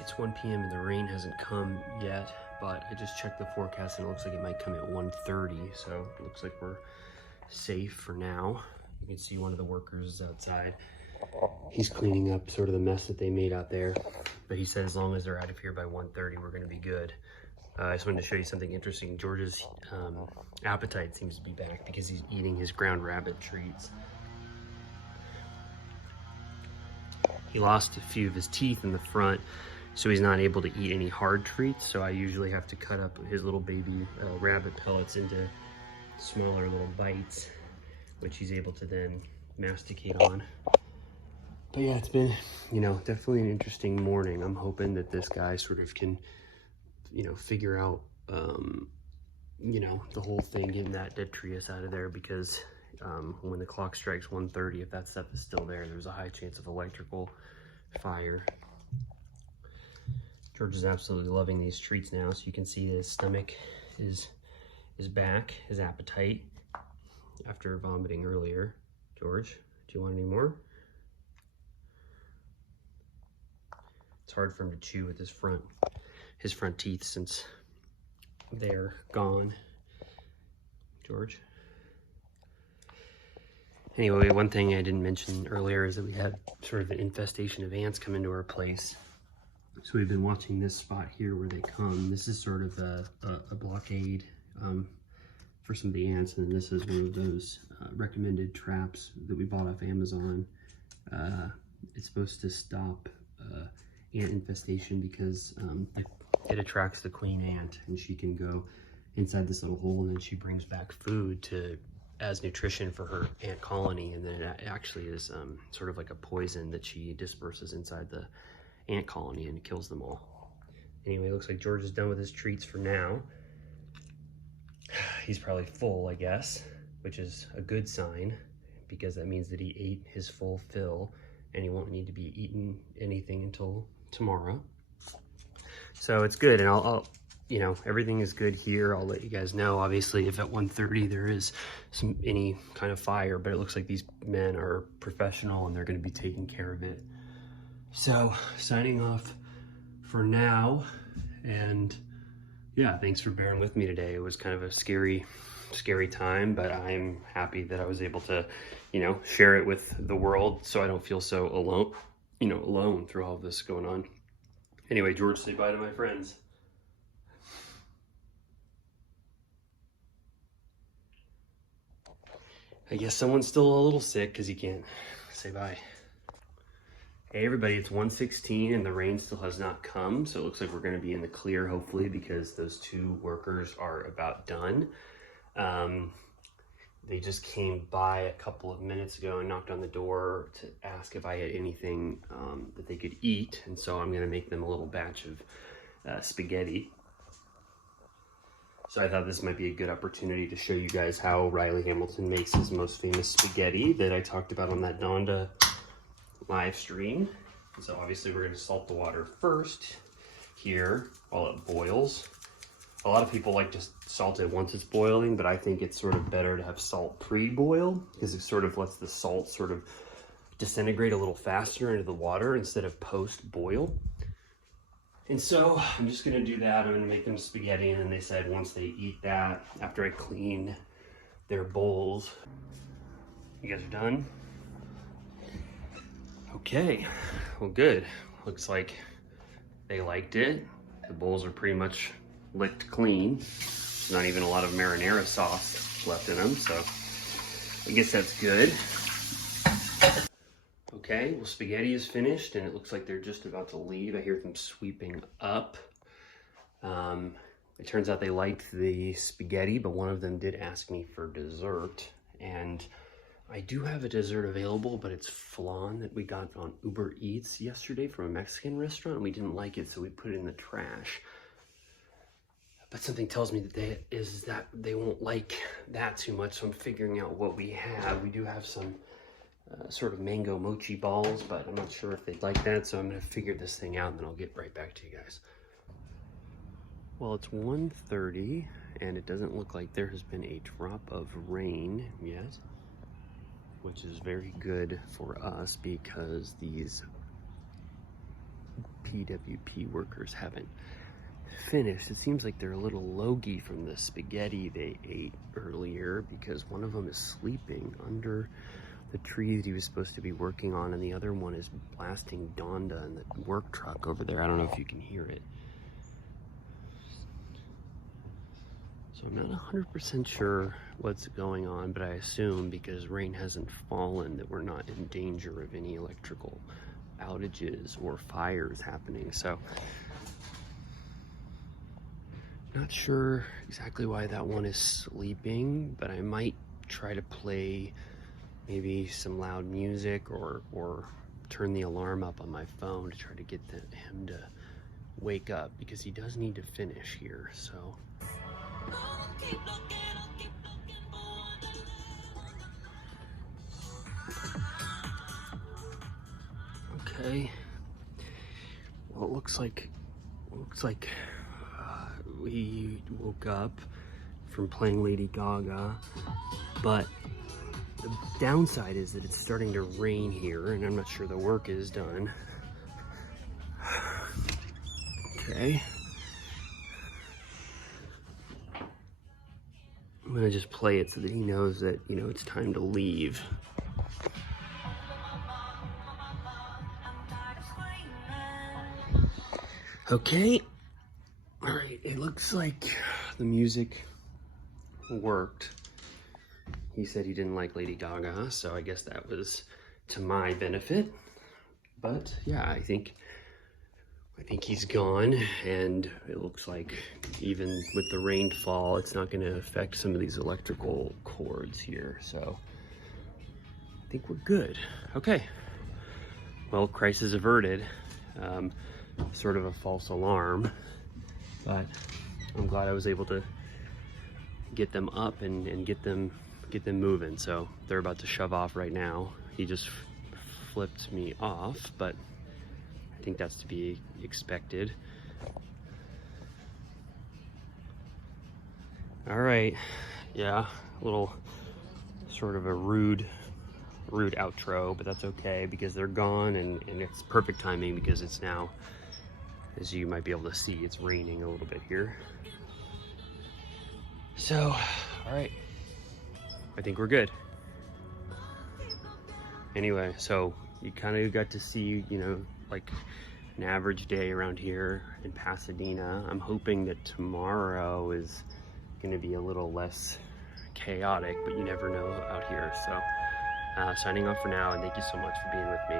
It's 1 p.m. and the rain hasn't come yet, but I just checked the forecast and it looks like it might come at 1:30, so it looks like we're safe for now. You can see one of the workers is outside. He's cleaning up sort of the mess that they made out there, but he said as long as they're out of here by 1:30, we're gonna be good. I just wanted to show you something interesting. George's appetite seems to be back because he's eating his ground rabbit treats. He lost a few of his teeth in the front, so he's not able to eat any hard treats. So I usually have to cut up his little baby rabbit pellets into smaller little bites, which he's able to then masticate on. But yeah, it's been, definitely an interesting morning. I'm hoping that this guy sort of can, figure out, the whole thing, getting that detritus out of there, because when the clock strikes 1:30, if that stuff is still there, there's a high chance of electrical fire. George is absolutely loving these treats now, so you can see his stomach is back, his appetite, after vomiting earlier. George, do you want any more? It's hard for him to chew with his front teeth since they're gone. George? Anyway, one thing I didn't mention earlier is that we had sort of an infestation of ants come into our place. So we've been watching this spot here where they come. This is sort of a blockade for some of the ants, and this is one of those recommended traps that we bought off Amazon. It's supposed to stop ant infestation because it attracts the queen ant, and she can go inside this little hole, and then she brings back food as nutrition for her ant colony, and then it actually is sort of like a poison that she disperses inside the ant colony and kills them all. Anyway, it looks like George is done with his treats for now. He's probably full, I guess, which is a good sign, because that means that he ate his full fill and he won't need to be eating anything until tomorrow. So it's good, and I'll everything is good here. I'll let you guys know, obviously, if at 1:30 there is any kind of fire, but it looks like these men are professional and they're going to be taking care of it. So signing off for now, and yeah, thanks for bearing with me today. It was kind of a scary time, but I'm happy that I was able to, share it with the world so I don't feel so alone through all of this going on. Anyway, George, say bye to my friends. I guess someone's still a little sick because he can't say bye. Hey everybody, it's 1:16 and the rain still has not come, so it looks like we're going to be in the clear, hopefully, because those two workers are about done. They just came by a couple of minutes ago and knocked on the door to ask if I had anything that they could eat, and so I'm going to make them a little batch of spaghetti. So I thought this might be a good opportunity to show you guys how Riley Hamilton makes his most famous spaghetti that I talked about on that Donda live stream. So obviously we're going to salt the water first here while it boils. A lot of people like to salt it once it's boiling, but I think it's sort of better to have salt pre-boil because it sort of lets the salt sort of disintegrate a little faster into the water instead of post-boil. And so I'm just going to do that. I'm going to make them spaghetti, and then they said once they eat that, after I clean their bowls. You guys are done? Okay, well good. Looks like they liked it. The bowls are pretty much licked clean. There's not even a lot of marinara sauce left in them, so I guess that's good. Okay, well spaghetti is finished and it looks like they're just about to leave. I hear them sweeping up. It turns out they liked the spaghetti, but one of them did ask me for dessert, and I do have a dessert available, but it's flan that we got on Uber Eats yesterday from a Mexican restaurant, and we didn't like it, so we put it in the trash. But something tells me that they won't like that too much, so I'm figuring out what we have. We do have some sort of mango mochi balls, but I'm not sure if they'd like that, so I'm going to figure this thing out, and then I'll get right back to you guys. Well, it's 1:30, and it doesn't look like there has been a drop of rain yet, which is very good for us because these PWP workers haven't finished. It seems like they're a little logy from the spaghetti they ate earlier, because one of them is sleeping under the tree that he was supposed to be working on, and the other one is blasting Donda in the work truck over there. I don't know if you can hear it. So I'm not 100% sure what's going on, but I assume because rain hasn't fallen that we're not in danger of any electrical outages or fires happening. So not sure exactly why that one is sleeping, but I might try to play maybe some loud music or turn the alarm up on my phone to try to get him to wake up, because he does need to finish here. So okay, well, it looks like we woke up from playing Lady Gaga, but the downside is that it's starting to rain here, and I'm not sure the work is done. Okay. I'm gonna just play it so that he knows that, you know, it's time to leave. Okay. All right, it looks like the music worked. He said he didn't like Lady Gaga, so I guess that was to my benefit. But yeah, I think he's gone, and it looks like even with the rainfall, it's not going to affect some of these electrical cords here. So I think we're good. Okay. Well, crisis averted. Sort of a false alarm, but I'm glad I was able to get them up and get them moving. So they're about to shove off right now. He just flipped me off, but I think that's to be expected. All right, yeah, a little sort of a rude outro, but that's okay because they're gone, and it's perfect timing because it's now, as you might be able to see, it's raining a little bit here. So, all right, I think we're good. Anyway, so you kind of got to see, you know, like an average day around here in Pasadena. I'm hoping that tomorrow is going to be a little less chaotic, but you never know out here. So signing off for now, and thank you so much for being with me.